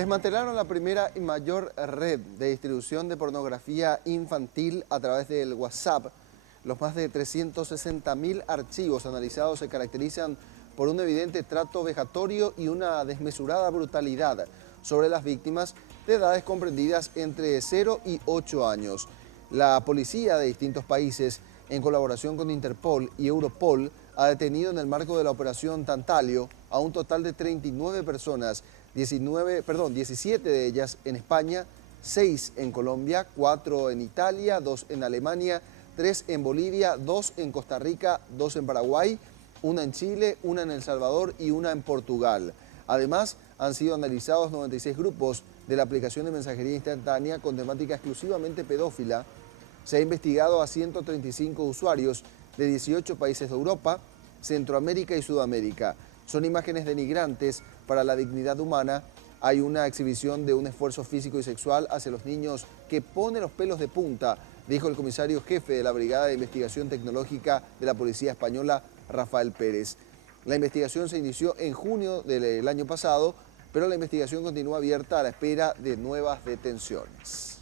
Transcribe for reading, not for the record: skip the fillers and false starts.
Desmantelaron la primera y mayor red de distribución de pornografía infantil a través del WhatsApp. Los más de 360.000 archivos analizados se caracterizan por un evidente trato vejatorio y una desmesurada brutalidad sobre las víctimas de edades comprendidas entre 0 y 8 años. La policía de distintos países, en colaboración con Interpol y Europol, ha detenido en el marco de la operación Tantalio a un total de 39 personas, 17 de ellas en España, 6 en Colombia, 4 en Italia, 2 en Alemania, 3 en Bolivia, 2 en Costa Rica, 2 en Paraguay, 1 en Chile, 1 en El Salvador y 1 en Portugal. Además, han sido analizados 96 grupos de la aplicación de mensajería instantánea con temática exclusivamente pedófila. Se ha investigado a 135 usuarios de 18 países de Europa, Centroamérica y Sudamérica. Son imágenes denigrantes para la dignidad humana. Hay una exhibición de un esfuerzo físico y sexual hacia los niños que pone los pelos de punta, dijo el comisario jefe de la Brigada de Investigación Tecnológica de la Policía Española, Rafael Pérez. La investigación se inició en junio del año pasado, pero la investigación continúa abierta a la espera de nuevas detenciones.